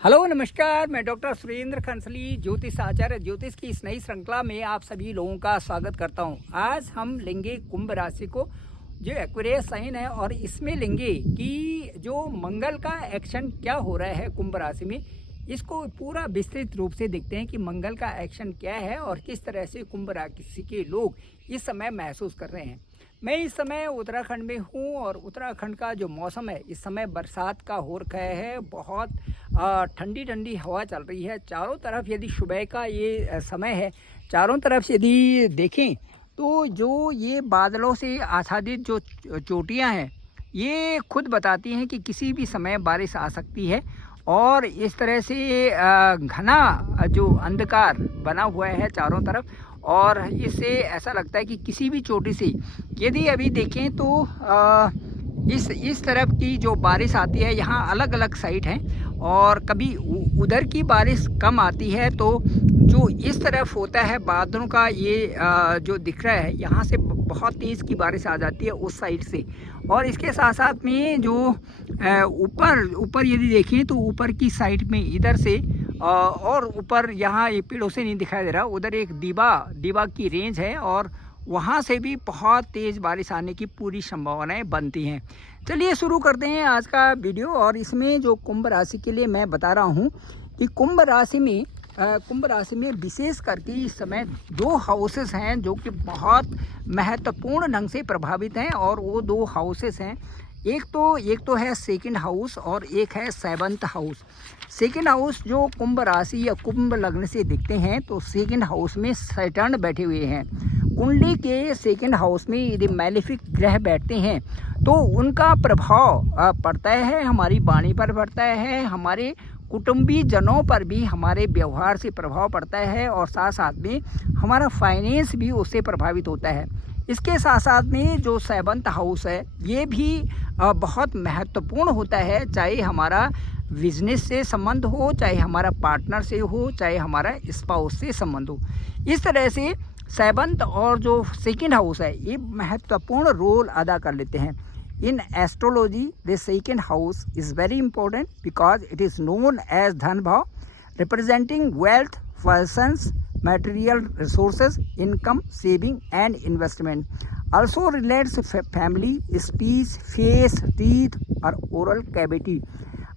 Hello नमस्कार, मैं doctor Surendra खंसली ज्योतिष आचार्य ज्योतिष की इस नई श्रृंखला में आप सभी लोगों का स्वागत करता हूं। आज हम लेंगे कुंभ राशि को, जो एक्वेरियस साइन है, और इसमें लेंगे कि जो मंगल का एक्शन क्या हो रहा है कुंभ राशि में। इसको पूरा विस्तृत रूप से देखते हैं कि मंगल का एक्शन क्या है और किस तरह से कुंभ राशि के लोग इस समय महसूस कर रहे हैं। मैं इस समय उत्तराखंड में हूँ और उत्तराखंड का जो मौसम है इस समय बरसात का हो रखा है। बहुत ठंडी ठंडी हवा चल रही है चारों तरफ। यदि सुबह का ये समय है, चारों तरफ से यदि देखें तो जो ये बादलों से आच्छादित जो चोटियाँ हैं ये खुद बताती हैं कि किसी भी समय बारिश आ सकती है। और इस तरह से घना जो अंधकार बना हुआ है चारों तरफ, और इससे ऐसा लगता है कि किसी भी चोटी से यदि अभी देखें तो इस तरफ की जो बारिश आती है, यहाँ अलग अलग साइड हैं और कभी उधर की बारिश कम आती है, तो जो इस तरफ होता है बादलों का ये जो दिख रहा है, यहाँ से बहुत तेज़ की बारिश आ जाती है उस साइड से। और इसके साथ साथ में जो ऊपर यदि देखें तो ऊपर की साइड में इधर से और ऊपर यहाँ ये पेड़ों से नहीं दिखाई दे रहा, उधर एक दीवा की रेंज है और वहाँ से भी बहुत तेज़ बारिश आने की पूरी संभावनाएं बनती हैं। चलिए शुरू करते हैं आज का वीडियो। और इसमें जो कुंभ राशि के लिए मैं बता रहा हूँ कि कुंभ राशि में विशेष करके इस समय दो हाउसेस हैं जो कि बहुत महत्वपूर्ण ढंग से प्रभावित हैं। और वो दो हाउसेस हैं, एक तो है सेकंड हाउस और एक है सेवंथ हाउस। सेकंड हाउस जो कुंभ राशि या कुंभ लग्न से दिखते हैं, तो सेकंड हाउस में सैटर्न बैठे हुए हैं। कुंडली के सेकंड हाउस में यदि मैलेफिक ग्रह बैठते हैं तो उनका प्रभाव पड़ता है, हमारी वाणी पर पड़ता है, हमारे कुटुंबी जनों पर भी हमारे व्यवहार से प्रभाव पड़ता है, और साथ साथ में हमारा फाइनेंस भी उससे प्रभावित होता है। इसके साथ साथ में जो सेवंथ हाउस है ये भी बहुत महत्वपूर्ण होता है, चाहे हमारा बिजनेस से संबंध हो, चाहे हमारा पार्टनर से हो, चाहे हमारा स्पाउस से संबंध हो। इस तरह से सेवंथ और जो सेकंड हाउस है ये महत्वपूर्ण रोल अदा कर लेते हैं। In astrology, the second house is very important because it is known as Dhan Bhav, representing wealth, persons, material resources, income, saving, and investment. Also relates to family, speech, face, teeth, or oral cavity.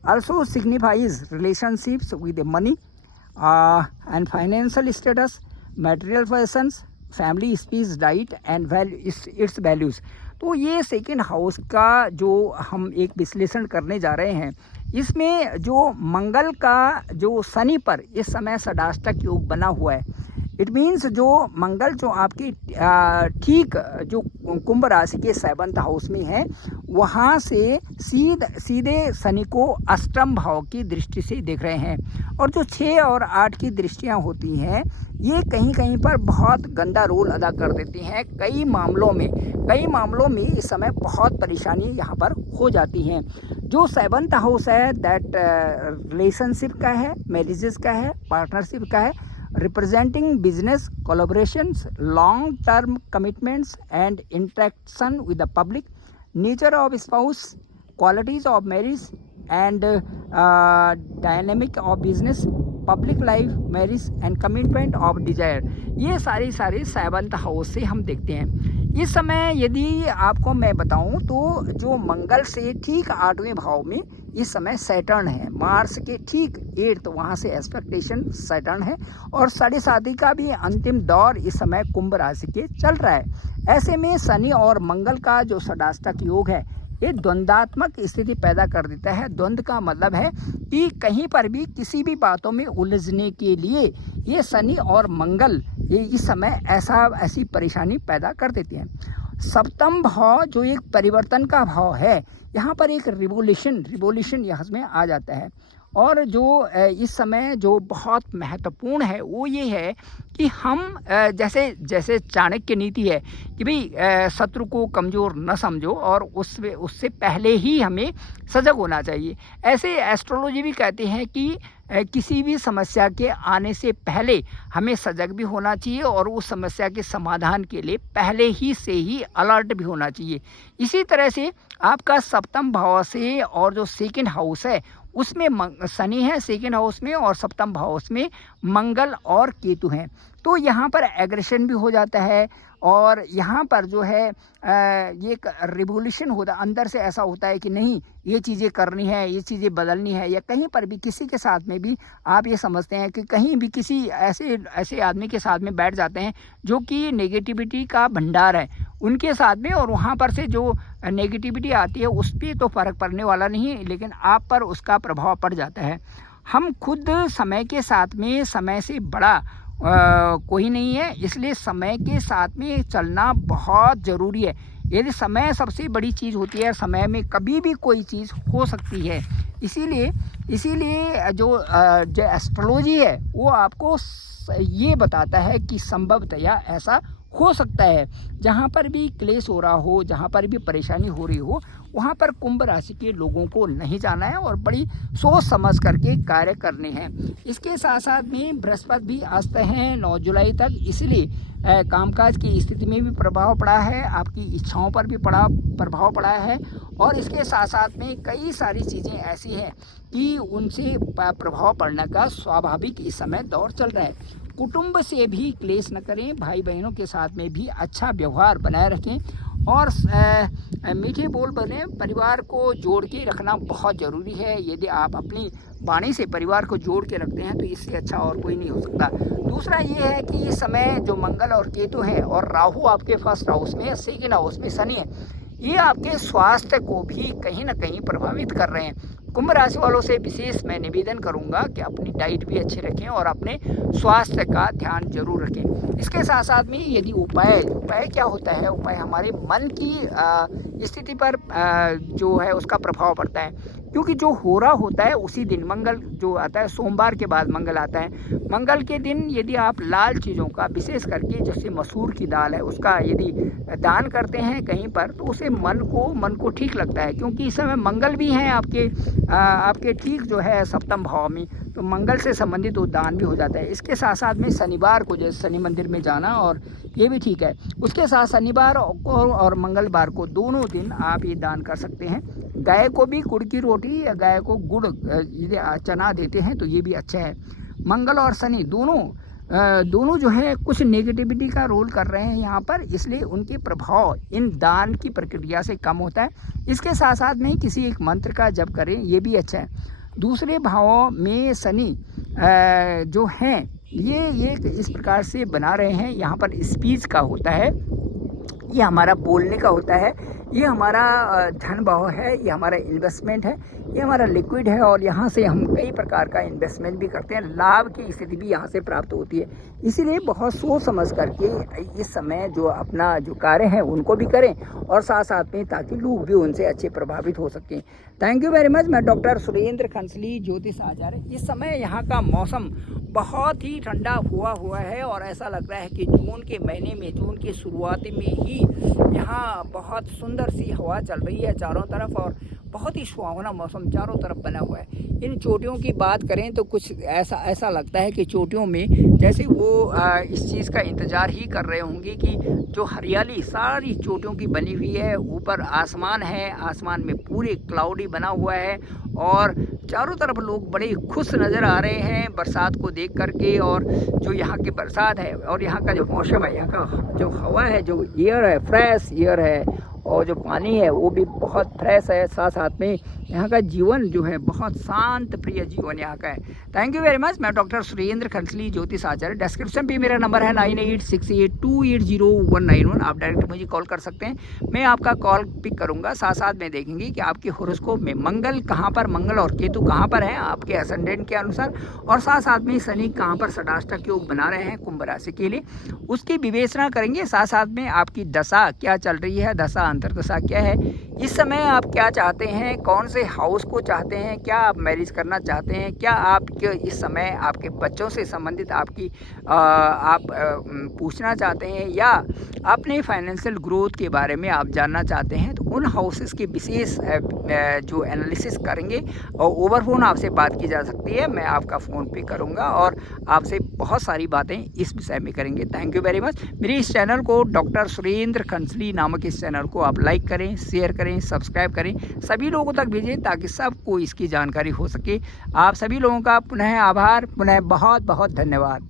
Also signifies relationships with the money and financial status, material persons, family, speech, diet and it's values. तो ये second house का जो हम एक विश्लेषण करने जा रहे हैं, इसमें जो मंगल का जो शनि पर इस समय षडाष्टक योग बना हुआ है। इट मीन्स जो मंगल जो आपकी ठीक जो कुंभ राशि के सेवंथ हाउस में है, वहाँ से सीधे शनि को अष्टम भाव की दृष्टि से देख रहे हैं। और जो 6 और 8 की दृष्टियाँ होती हैं ये कहीं कहीं पर बहुत गंदा रोल अदा कर देती हैं। कई मामलों में इस समय बहुत परेशानी यहाँ पर हो जाती हैं। जो सेवंथ हाउस है दैट रिलेशनशिप का है, मैरिजेस का है, पार्टनरशिप का है, representing business collaborations, long term commitments and interaction with the public, nature of spouse, qualities of marriage and dynamic of business, public life, marriage and commitment of desire. ये सारी seventh house से हम देखते हैं। इस समय यदि आपको मैं बताऊं तो जो मंगल से ठीक 8वें भाव में इस समय सैटर्न है, मार्स के ठीक 8 वहाँ से एक्सपेक्टेशन सैटर्न है, और 7.5 का भी अंतिम दौर इस समय कुंभ राशि के चल रहा है। ऐसे में शनि और मंगल का जो षडाष्टक योग है ये द्वंद्वात्मक स्थिति पैदा कर देता है। द्वंद्व का मतलब है कि कहीं पर भी किसी भी बातों में उलझने के लिए ये शनि और मंगल ये इस समय ऐसी परेशानी पैदा कर देते हैं। सप्तम भाव जो एक परिवर्तन का भाव है, यहाँ पर एक रिवोल्यूशन यहाँ में आ जाता है। और जो इस समय जो बहुत महत्वपूर्ण है वो ये है कि हम जैसे चाणक्य नीति है कि भाई शत्रु को कमज़ोर न समझो और उससे पहले ही हमें सजग होना चाहिए। ऐसे एस्ट्रोलॉजी भी कहते हैं कि किसी भी समस्या के आने से पहले हमें सजग भी होना चाहिए और उस समस्या के समाधान के लिए पहले ही से ही अलर्ट भी होना चाहिए। इसी तरह से आपका सप्तम भाव से और जो सेकंड हाउस है उसमें शनि है सेकेंड हाउस में, और सप्तम हाउस में मंगल और केतु हैं। तो यहाँ पर एग्रेशन भी हो जाता है, और यहाँ पर जो है ये एक रिवोल्यूशन होता है, अंदर से ऐसा होता है कि नहीं ये चीज़ें करनी है, ये चीज़ें बदलनी है। या कहीं पर भी किसी के साथ में भी आप ये समझते हैं कि कहीं भी किसी ऐसे आदमी के साथ में बैठ जाते हैं जो कि नेगेटिविटी का भंडार है उनके साथ में, और वहाँ पर से जो नेगेटिविटी आती है उस पर तो फ़र्क पड़ने वाला नहीं है, लेकिन आप पर उसका प्रभाव पड़ जाता है। हम खुद समय के साथ में, समय से बड़ा कोई नहीं है, इसलिए समय के साथ में चलना बहुत ज़रूरी है। यदि समय सबसे बड़ी चीज़ होती है, समय में कभी भी कोई चीज़ हो सकती है। इसीलिए जो एस्ट्रोलॉजी है वो आपको ये बताता है कि संभवतया ऐसा हो सकता है। जहाँ पर भी क्लेश हो रहा हो, जहाँ पर भी परेशानी हो रही हो, वहाँ पर कुंभ राशि के लोगों को नहीं जाना है और बड़ी सोच समझ करके कार्य करने हैं। इसके साथ साथ में बृहस्पति भी अस्त हैं 9 जुलाई तक, इसलिए कामकाज की स्थिति में भी प्रभाव पड़ा है, आपकी इच्छाओं पर भी प्रभाव पड़ा है। और इसके साथ साथ में कई सारी चीज़ें ऐसी हैं कि उनसे प्रभाव पड़ने का स्वाभाविक इस समय दौर चल रहा है। कुटुंब से भी क्लेश न करें, भाई बहनों के साथ में भी अच्छा व्यवहार बनाए रखें और मीठे बोल बने। परिवार को जोड़ के रखना बहुत ज़रूरी है। यदि आप अपनी वाणी से परिवार को जोड़ के रखते हैं तो इससे अच्छा और कोई नहीं हो सकता। दूसरा ये है कि इस समय जो मंगल और केतु हैं और राहु आपके फर्स्ट हाउस में, सेकेंड हाउस में शनि है, ये आपके स्वास्थ्य को भी कहीं ना कहीं प्रभावित कर रहे हैं। कुंभ राशि वालों से विशेष मैं निवेदन करूंगा कि अपनी डाइट भी अच्छी रखें और अपने स्वास्थ्य का ध्यान जरूर रखें। इसके साथ साथ में यदि उपाय क्या होता है, उपाय हमारे मन की स्थिति पर जो है उसका प्रभाव पड़ता है, क्योंकि जो हो रहा होता है उसी दिन मंगल जो आता है, सोमवार के बाद मंगल आता है। मंगल के दिन यदि आप लाल चीज़ों का, विशेष करके जैसे मसूर की दाल है, उसका यदि दान करते हैं कहीं पर तो उसे मन को ठीक लगता है, क्योंकि इस समय मंगल भी हैं आपके ठीक जो है सप्तम भाव में, तो मंगल से संबंधित वो दान भी हो जाता है। इसके साथ साथ में शनिवार को जैसे शनि मंदिर में जाना, और ये भी ठीक है। उसके साथ शनिवार और मंगलवार को दोनों दिन आप ये दान कर सकते हैं। गाय को भी गुड़ की रोटी या गाय को गुड़ चना देते हैं तो ये भी अच्छा है। मंगल और शनि दोनों जो है कुछ नेगेटिविटी का रोल कर रहे हैं यहाँ पर, इसलिए उनके प्रभाव इन दान की प्रक्रिया से कम होता है। इसके साथ साथ में किसी एक मंत्र का जप करें, ये भी अच्छा है। दूसरे भावों में शनि जो हैं ये इस प्रकार से बना रहे हैं, यहाँ पर स्पीच का होता है, ये हमारा बोलने का होता है, ये हमारा धन भाव है, ये हमारा इन्वेस्टमेंट है, ये हमारा लिक्विड है, और यहाँ से हम कई प्रकार का इन्वेस्टमेंट भी करते हैं, लाभ की स्थिति भी यहाँ से प्राप्त होती है। इसीलिए बहुत सोच समझ करके इस समय जो अपना जो कार्य है उनको भी करें, और साथ साथ में ताकि लोग भी उनसे अच्छे प्रभावित हो सकें। Thank you very much. मैं डॉक्टर सुरेंद्र खंसली, ज्योतिष आचार्य। इस समय यहाँ का मौसम बहुत ही ठंडा हुआ है, और ऐसा लग रहा है कि जून के महीने में, जून की शुरुआत में ही यहाँ बहुत सुंदर सी हवा चल रही है चारों तरफ, और बहुत ही सुहावना मौसम चारों तरफ बना हुआ है। इन चोटियों की बात करें तो कुछ ऐसा लगता है कि चोटियों में जैसे वो इस चीज़ का इंतज़ार ही कर रहे होंगे कि जो हरियाली सारी चोटियों की बनी हुई है, ऊपर आसमान है, आसमान में पूरे क्लाउडी बना हुआ है, और चारों तरफ लोग बड़े खुश नज़र आ रहे हैं बरसात को देख करके। और जो यहाँ की बरसात है और यहाँ का जो मौसम है, यहाँ का जो हवा है, जो एयर है, फ्रेश एयर है, और जो पानी है वो भी बहुत फ्रेश है। साथ साथ में यहाँ का जीवन जो है बहुत शांत प्रिय जीवन यहाँ का है। Thank you very much. मैं डॉक्टर सुरेंद्र खंसली, ज्योतिष आचार्य। डिस्क्रिप्शन पे मेरा नंबर है 9868280191। आप डायरेक्ट मुझे कॉल कर सकते हैं, मैं आपका कॉल पिक करूँगा। साथ साथ में देखेंगे कि आपके हॉरोस्कोप में मंगल कहाँ पर, मंगल और केतु कहाँ पर हैं आपके असेंडेंट के अनुसार, और साथ साथ में शनि कहाँ पर षडाष्टक योग बना रहे हैं कुंभ राशि के लिए, उसकी विवेचना करेंगे। साथ साथ में आपकी दशा क्या चल रही है, दशा अंतर्दशा क्या है, इस समय आप क्या चाहते हैं, कौन से हाउस को चाहते हैं, क्या आप मैरिज करना चाहते हैं, क्या आप इस समय आपके बच्चों से संबंधित आप पूछना चाहते हैं, या अपने फाइनेंशियल ग्रोथ के बारे में आप जानना चाहते हैं, तो उन हाउसेस की विशेष जो एनालिसिस करेंगे और ओवर फ़ोन आपसे बात की जा सकती है। मैं आपका फ़ोन पे करूँगा और आपसे बहुत सारी बातें इस विषय में करेंगे। Thank you very much. मेरे इस चैनल को डॉक्टर सुरेंद्र खंसली नामक इस चैनल को आप लाइक करें, शेयर करें, सब्सक्राइब करें, सभी लोगों तक भेजें ताकि सबको इसकी जानकारी हो सके। आप सभी लोगों का पुनः आभार, पुनः बहुत बहुत धन्यवाद।